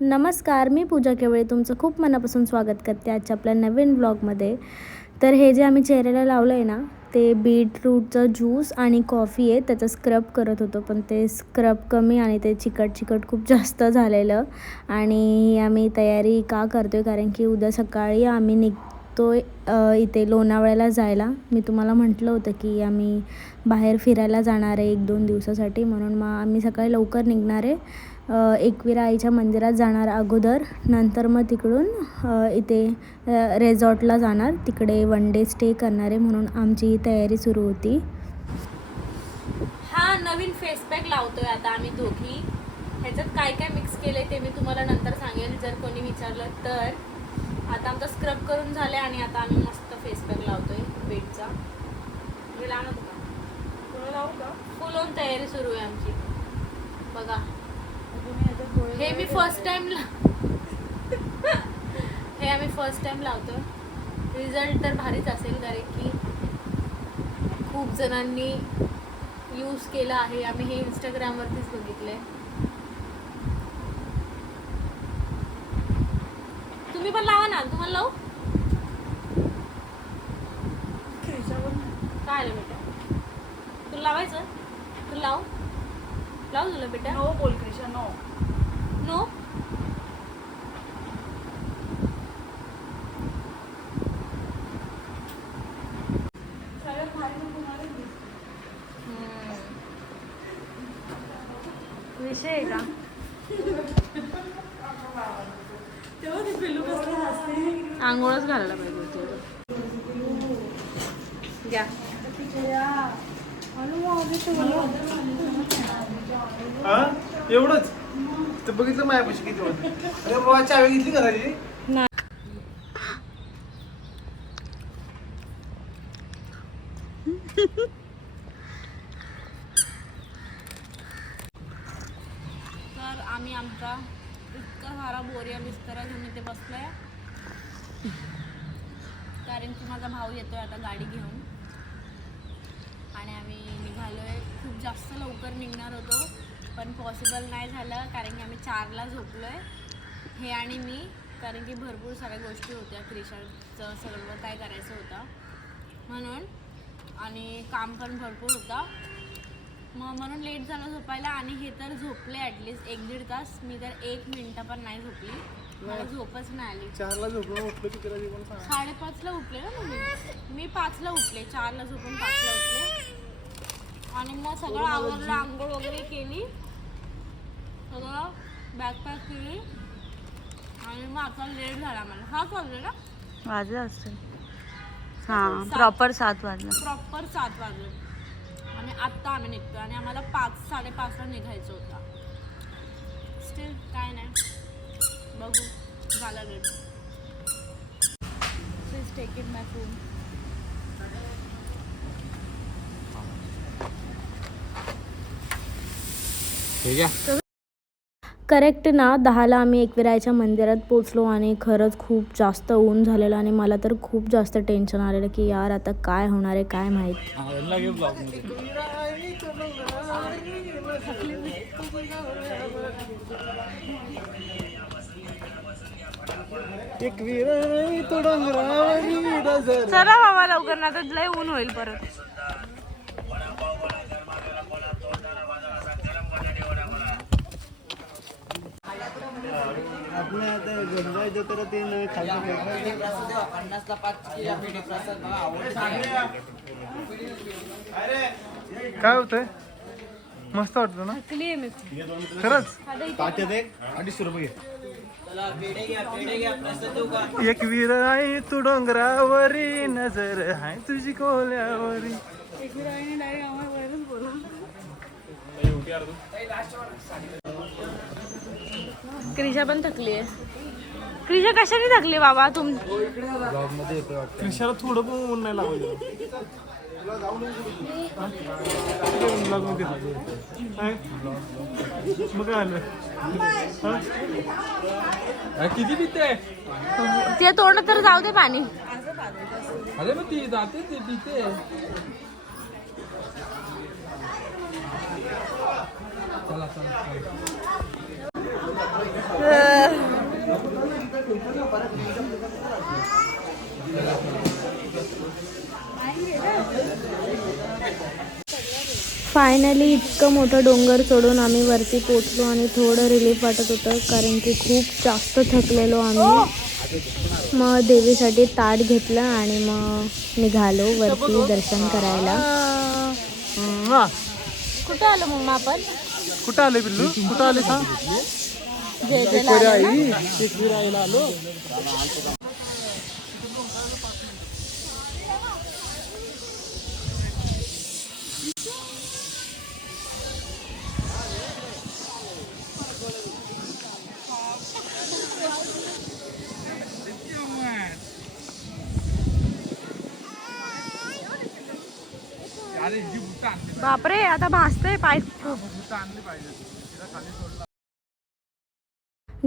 नमस्कार मी पूजा केवळे. तुमचं खूप मनापासून स्वागत करते आजच्या आपल्या नवीन ब्लॉगमध्ये. तर हे जे आम्ही चेहऱ्याला लावलं आहे ना ते बीटरूटचं ज्यूस आणि कॉफी आहे त्याचं स्क्रब करत होतो. पण ते स्क्रब कमी आणि ते चिकट चिकट खूप जास्त झालेलं. आणि आम्ही तयारी का करतो आहे कारण की उद्या सकाळी आम्ही निघतो आहे इथे लोणावळ्याला जायला. मी तुम्हाला म्हटलं होतं की आम्ही बाहेर फिरायला जाणार आहे एक दोन दिवसासाठी. म्हणून मग आम्ही सकाळी लवकर निघणार आहे. एकविरा आईच्या मंदिरात जाणार अगोदर. नंतर मग तिकडून अ, इथे रेझॉर्टला जाणार. तिकडे वन डे स्टे करणार आहे म्हणून आमची ही तयारी सुरू होती. हा नवीन फेस पॅक लावतोय आता आम्ही दोघी. ह्याच्यात काय काय मिक्स केलंय ते मी तुम्हाला नंतर सांगेल जर कोणी विचारलं तर. आता आमचा स्क्रब करून झालाय आणि आता आम्ही मस्त फेस पॅक लावतोय बेडचा. लावू का? फुल ऑन तयारी सुरू आहे आमची. बघा. हे मी फर्स्ट टाइम हे आम्ही फर्स्ट टाइम लावतो. रिझल्ट तर भारीच असेल कारण की खूप जणांनी यूज केलं आहे. आम्ही हे इंस्टाग्रामवरतीच बघितलंय. तुम्ही पण लावा ना तुम्हाला लावू? काय आलं बेटा? तुला लावायचं? तुला लावू? लावू तुला बेटा? नो बोल क्रिशा नो नो विषय आहे का? आंघोळच घालायला पाहिजे होती घ्या. हा? एवढंच? ते बघितलं मायापाशी किती होत. अरे बाबा चावी घेतली घराची तर आम्ही आमचा इतका सारा बोरिया बिस्तरा घेऊन इथे बसलोय. कारण की माझा भाऊ येतोय आता गाडी घेऊन. आणि आम्ही निघालोय. खूप जास्त लवकर निघणार होतो. पण पॉसिबल नाही झालं कारण की आम्ही चारला झोपलोय. हे आणि मी कारण की भरपूर साऱ्या गोष्टी होत्या क्रिशाचं सगळं काय करायचं होतं. म्हणून आणि काम पण भरपूर होतं. मग म्हणून लेट झालं झोपायला आणि हे तर झोपले ॲटलिस्ट एक दीड तास. मी तर एक मिनटं पण नाही झोपली. मला झोपच नाही आली. चारला झोपून उठलो की तिला साडेपाचला उठले ना मग मी मी पाचला उठले चारला झोपून पाचला उठले. आणि मग सगळं आवरलं आंघोळ वगैरे केली. सगळं बॅग पॅक केली. आणि मग आता लेट झाला मला. हा चाललं ना? वाजले असते हां प्रॉपर सात वाजला. प्रॉपर सात वाजले. आणि आत्ता आम्ही निघतो आणि आम्हाला पाच साडेपाचला निघायचं होतं. स्टील काय नाही. बघू. झालं late please take it my phone correct ना दहाला आम्ही एकविरायच्या मंदिरात पोचलो आणि खरंच खूप जास्त ऊन झालेलं आणि मला तर खूप जास्त टेन्शन आलेलं की यार आता काय होणार आहे काय माहीत. चला बाबा लवकर ना तर लय ऊन होईल परत. आपल्या आता गंजायचं तर ते. काय होतंय? मस्त वाटतं ना? खरंच? ताट्यात एक अडीचशे रुपये एक वीर आहे तू डोंगरावरी नजर आहे तुझी कोल्यावरी. क्रिशा पण थकली आहे. क्रिशा कशाने थकली बाबा? तुम कृष्णाला थोडं पण ऊन नाही? मग काय हा? किती पिते? ते तोंड तर जाऊ दे पाणी. अरे मग ती जाते ते पिते. चला चला. फायनली इतकं मोठं डोंगर चढून आम्ही वरती पोचलो आणि थोडं रिलीफ वाटत होतं कारण की खूप जास्त थकलेलो आम्ही. मग देवीसाठी ताट घेतलं आणि मग निघालो वरती दर्शन करायला. कुठं आलो मग आपण? कुठं आले पिल्लू कुठं आले सांग जय जय अरे जी बुट्टा आणली बापरे आता भासतोय पाय बुट्टा आणली पाहिजे तिला खाली सोडलं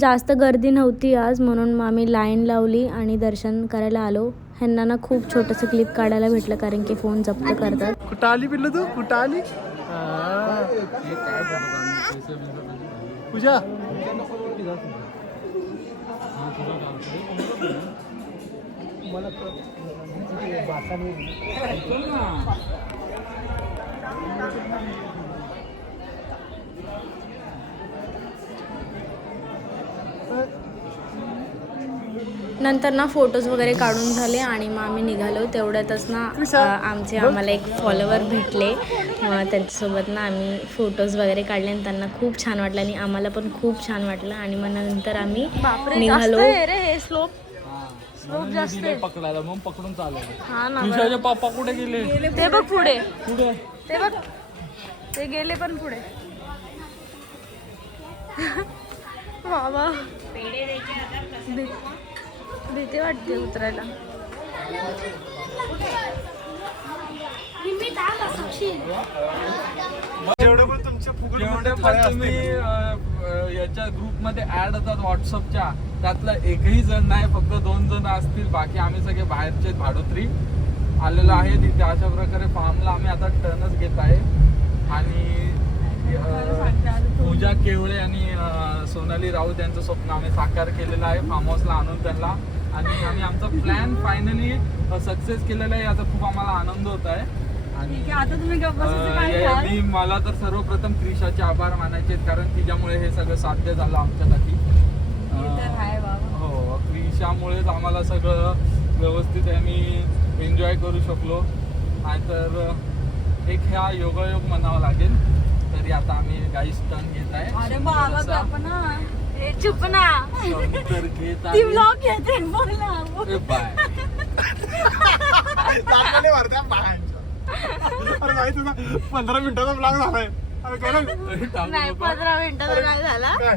जास्त गर्दी नव्हती आज म्हणून मग आम्ही लाईन लावली आणि दर्शन करायला आलो. ह्यांना ना खूप छोटंसं क्लिप काढायला भेटलं कारण की फोन जप्त करतात. कुठं आली पिल्लू तू? कुठं आली. पूजा? हा, तुझं काढतो. चल ना. नंतर ना फोटोज वगैरे काढून झाले आणि मग आम्ही निघालो. तेवढ्यातच ना आमचे आम्हाला एक फॉलोवर भेटले. त्यांच्यासोबत ना आम्ही फोटोज वगैरे काढले आणि त्यांना खूप छान वाटलं आणि आम्हाला पण खूप छान वाटलं. आणि मग नंतर आम्ही निघालो. रे हे स्लोप हा. पकडायला मग पकडून हा पप्पा कुठे गेले? ते बघ पुढे. कुठे ते बघ. ते गेले पण पुढे. बाबा. भीती वाटते उतरायला. तुम्ही याच्या ग्रुपमध्ये ऍड होतात व्हॉट्सअपच्या त्यातला एकही जण नाही फक्त दोन जण असतील. बाकी आम्ही सगळे बाहेरचे भाडोत्री आलेलो आहे. तिथे अशा प्रकारे फार्मला आम्ही आता टर्नच घेत आहे. आणि पूजा केवळे आणि सोनाली राऊत यांचं स्वप्न. आम्ही साकार केलेलं आहे फार्म हाऊसला आणून त्यांना. आणि आम्ही आमचा प्लॅन फायनली सक्सेस केलेला आहे याचा खूप आम्हाला आनंद होत आहे. आणि आता तुम्ही? मी मला तर सर्वप्रथम क्रिशाचे आभार मानायचे कारण तिच्यामुळे हे सगळं साध्य झालं आमच्यासाठी. हो क्रिशामुळेच आम्हाला सगळं व्यवस्थित आम्ही एन्जॉय करू शकलो. आणि तर एक ह्या योगायोग म्हणावा लागेल. तरी आता आम्ही गाईस टर्न घेत आहे. अरे बाबा ए, चुप ना. turn तर घेत ती आहे. ब्लॉग घेते बोल ना. बोल. ए, बाय दाखवले वारत्या बाळांच्या अरे भाई तुझा पंधरा मिनिटाचा ब्लॉग झालाय. अरे काय रे? टाकू नाही नको. पंधरा मिनिटाचा काय झाला. काय?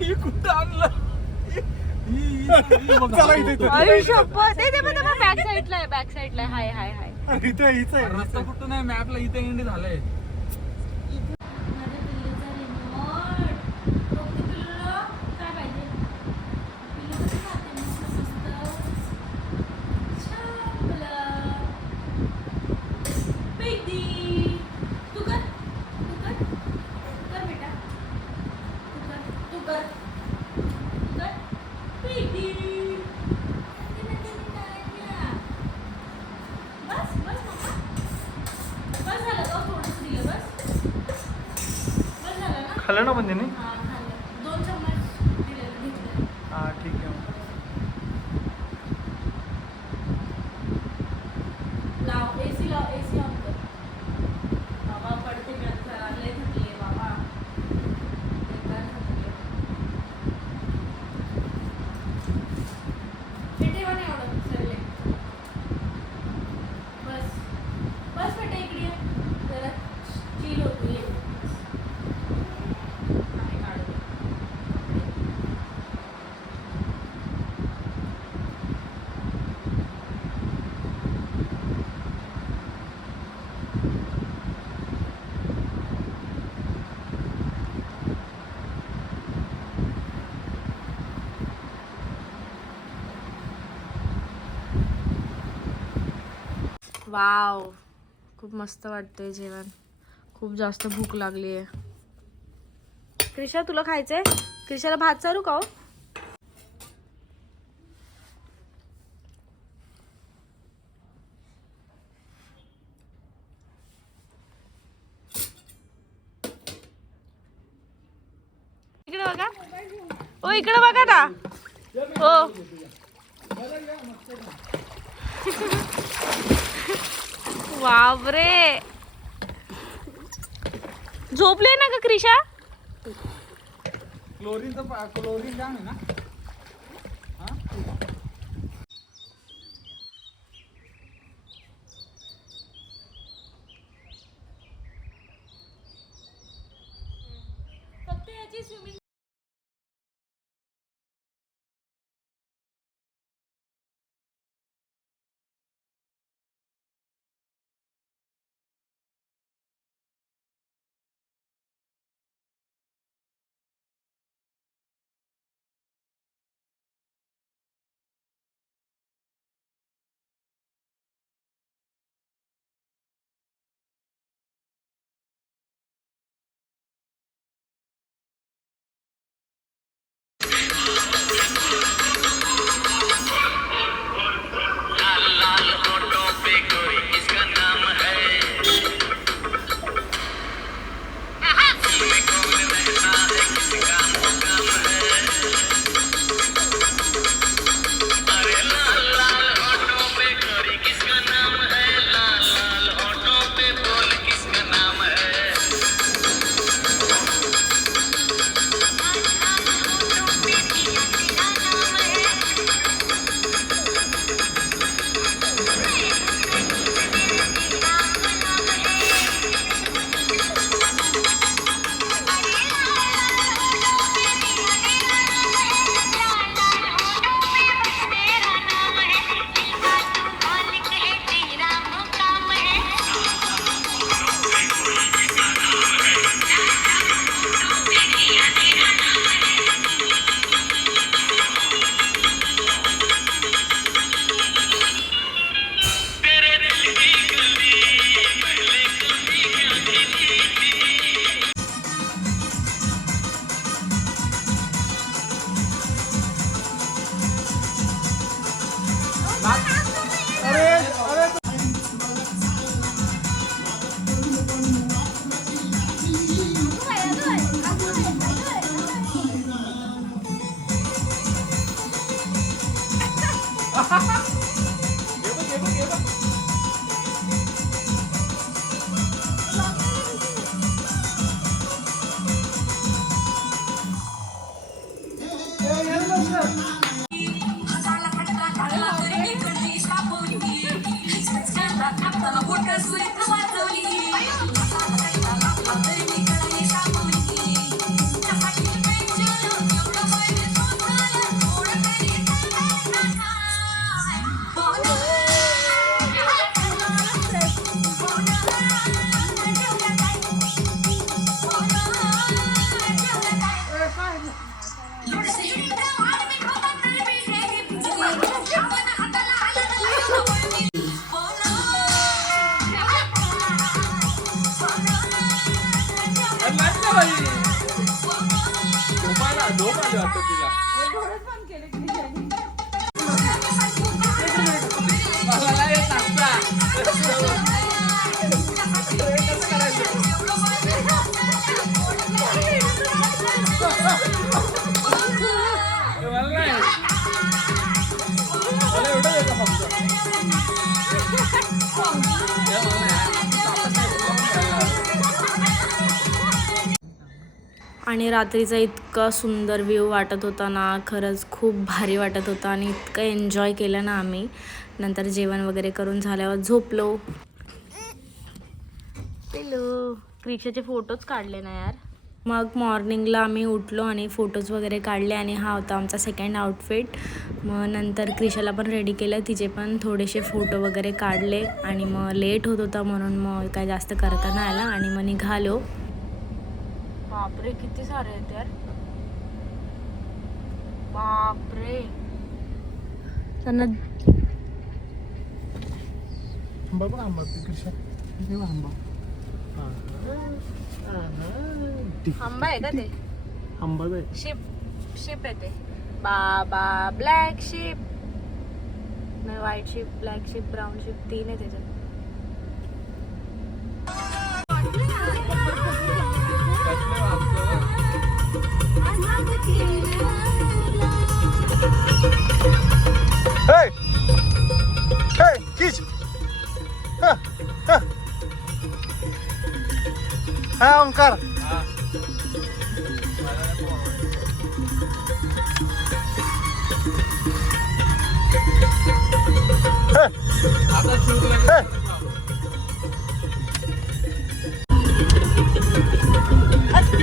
ही कुठं आणलं? ही- ही- ही बघ, चला इथे इथे. ते पण बॅक साईडला आहे बॅक साईडला आहे. हाय हाय हाय. अरे इथे हीच आहे रस्ता कुठं नाही मॅपला इथे एंड झालंय. खाल्लं ना वाव. खूप मस्त वाटतंय जेवण. खूप जास्त भूक लागली आहे. क्रिशा तुला खायचंय? क्रिशाला भात चालू का हो? इकडे बघा. ओ इकडे बघा ना. हो. बापरे. झोपले ना का क्रिशा? क्लोरीन पा- क्लोरीन जाम आहे ना. Bắt झोपायला आणि रात्रीचा इतका सुंदर व्ह्यू वाटत होता ना खरंच खूप भारी वाटत होता आणि इतकं एन्जॉय केलं ना आम्ही. नंतर जेवण वगैरे करून झाल्यावर झोपलो. पिलो क्रिशाचे फोटोज काढले ना यार. मग मॉर्निंगला आम्ही उठलो आणि फोटोज वगैरे काढले आणि हा होता आमचा सेकंड आउटफिट मग नंतर क्रिशाला पण रेडी केलं तिचे पण थोडेसे फोटो वगैरे काढले आणि मग लेट होत होता म्हणून मग काय जास्त करता नाही आला आणि मग निघालो. बापरे किती सारे आहेत यार. बापरे. त्यांना आंबा पण आंबा कृष्णा किती आंबा? आंबा आहे का ते? आंबा आहे शिप शिप आहे ते. बाबा ब्लॅक शिप नाही white ship black ship brown ship तीन आहे त्याच्यात. हा ओंकार हा. आता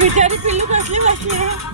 बिचारी पिल्लू कसली बसली आहे?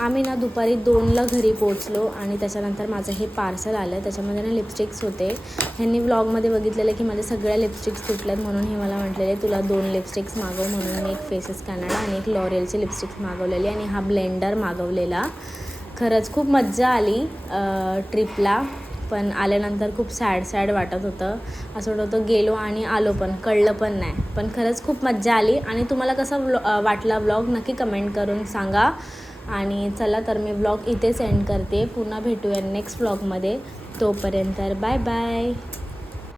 आम्ही ना दुपारी दोनला घरी पोचलो आणि त्याच्यानंतर माझं हे पार्सल आलं. त्याच्यामध्ये ना लिपस्टिक्स होते. ह्यांनी व्लॉगमध्ये बघितलेलं की माझ्या सगळ्या लिपस्टिक्स तुटल्यात म्हणून हे मला म्हटलेले तुला दोन लिपस्टिक्स मागव म्हणून मी एक फेसेस कॅनडा आणि एक लॉरियलचे लिपस्टिक्स मागवलेली आणि हा ब्लेंडर मागवलेला. खरंच खूप मज्जा आली ट्रिपला पण आल्यानंतर खूप सॅड सॅड वाटत होतं. असं वाटत होतं गेलो आणि आलो पण. कळलं पण नाही. पण खरंच खूप मज्जा आली. आणि तुम्हाला कसा व्लॉ वाटला व्लॉग नक्की कमेंट करून सांगा. आणि चला तर मी ब्लॉग इथेच एंड करते. पुन्हा भेटूया नेक्स्ट ब्लॉगमध्ये तोपर्यंत बाय बाय